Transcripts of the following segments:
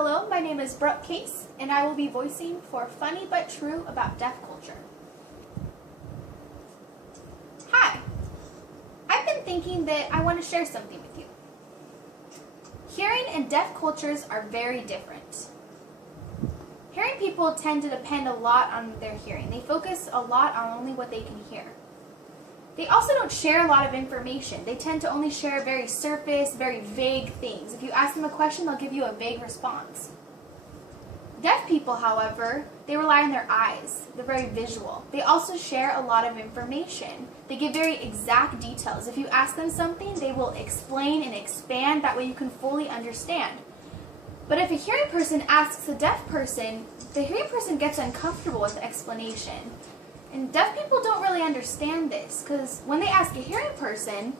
Hello, my name is Brooke Case, and I will be voicing for Funny But True about deaf culture. Hi, I've been thinking that I want to share something with you. Hearing and deaf cultures are very different. Hearing people tend to depend a lot on their hearing. They focus a lot on only what they can hear. They also don't share a lot of information. They tend to only share very surface, very vague things. If you ask them a question, they'll give you a vague response. Deaf people, however, they rely on their eyes. They're very visual. They also share a lot of information. They give very exact details. If you ask them something, they will explain and expand. That way you can fully understand. But if a hearing person asks a deaf person, the hearing person gets uncomfortable with the explanation. And deaf people don't really understand this, because when they ask a hearing person,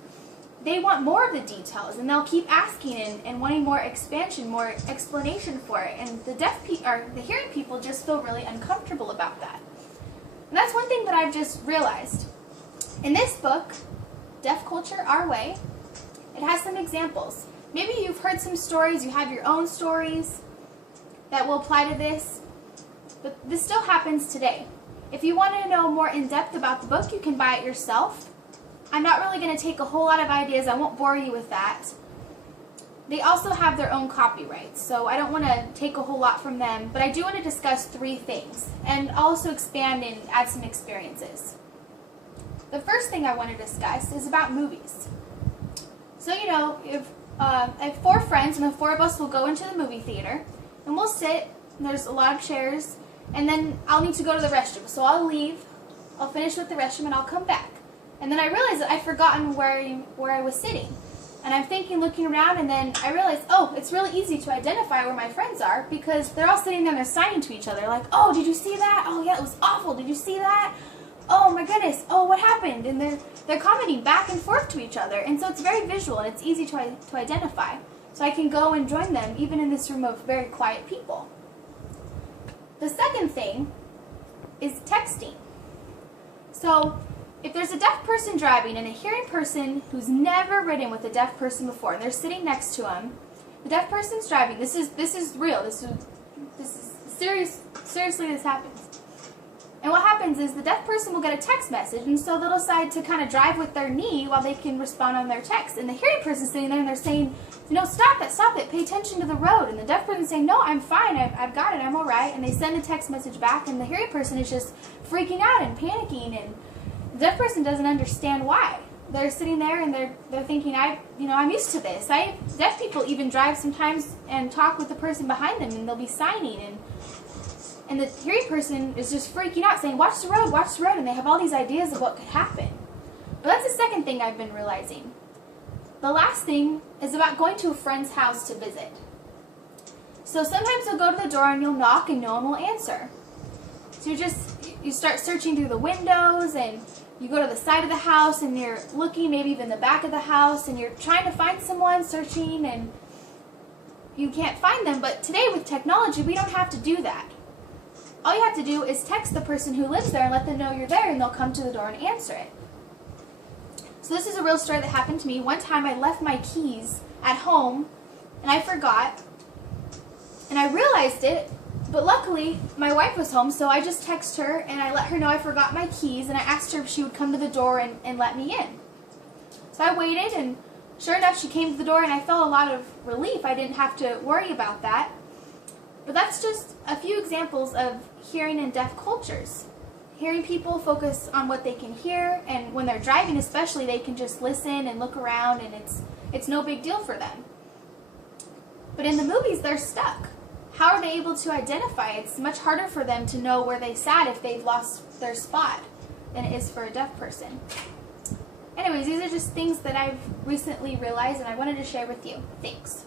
they want more of the details, and they'll keep asking and wanting more expansion, more explanation for it. And the hearing people just feel really uncomfortable about that. And that's one thing that I've just realized. In this book, Deaf Culture Our Way, it has some examples. Maybe you've heard some stories, you have your own stories that will apply to this, but this still happens today. If you want to know more in depth about the book, you can buy it yourself. I'm not really going to take a whole lot of ideas. I won't bore you with that. They also have their own copyrights, so I don't want to take a whole lot from them, but I do want to discuss 3 things and also expand and add some experiences. The first thing I want to discuss is about movies. So, if I have 4 friends, and the 4 of us will go into the movie theater, and we'll sit, and there's a lot of chairs, and then I'll need to go to the restroom. So I'll leave, I'll finish with the restroom, and I'll come back. And then I realize that I've forgotten where I was sitting. And I'm thinking, looking around, and then I realize, oh, it's really easy to identify where my friends are because they're all sitting there and they're signing to each other. Like, oh, did you see that? Oh, yeah, it was awful. Did you see that? Oh, my goodness. Oh, what happened? And they're commenting back and forth to each other. And so it's very visual, and it's easy to identify. So I can go and join them, even in this room of very quiet people. The second thing is texting. So if there's a deaf person driving and a hearing person who's never ridden with a deaf person before, and they're sitting next to him, the deaf person's driving. This is real. This is serious. Seriously, this happens. And what happens is the deaf person will get a text message, and so they'll decide to kind of drive with their knee while they can respond on their text. And the hearing person's sitting there and they're saying, stop it, pay attention to the road. And the deaf person's saying, no, I'm fine, I've got it, I'm all right. And they send a text message back, and the hearing person is just freaking out and panicking, and the deaf person doesn't understand why. They're sitting there and they're thinking, I'm used to this. Deaf people even drive sometimes and talk with the person behind them, and they'll be signing, and the hearing person is just freaking out, saying, watch the road, and they have all these ideas of what could happen. But that's the second thing I've been realizing. The last thing is about going to a friend's house to visit. So sometimes you'll go to the door and you'll knock and no one will answer. So you start searching through the windows, and you go to the side of the house and you're looking, maybe even the back of the house, and you're trying to find someone, searching, and you can't find them. But today with technology, we don't have to do that. All you have to do is text the person who lives there and let them know you're there, and they'll come to the door and answer it. So this is a real story that happened to me. One time I left my keys at home, and I forgot, and I realized it, but luckily my wife was home, so I just texted her and I let her know I forgot my keys, and I asked her if she would come to the door and let me in. So I waited, and sure enough, she came to the door, and I felt a lot of relief. I didn't have to worry about that. But that's just a few examples of hearing and deaf cultures. Hearing people focus on what they can hear, and when they're driving especially, they can just listen and look around, and it's no big deal for them. But in the movies, they're stuck. How are they able to identify? It's much harder for them to know where they sat if they've lost their spot than it is for a deaf person. Anyways, these are just things that I've recently realized, and I wanted to share with you. Thanks.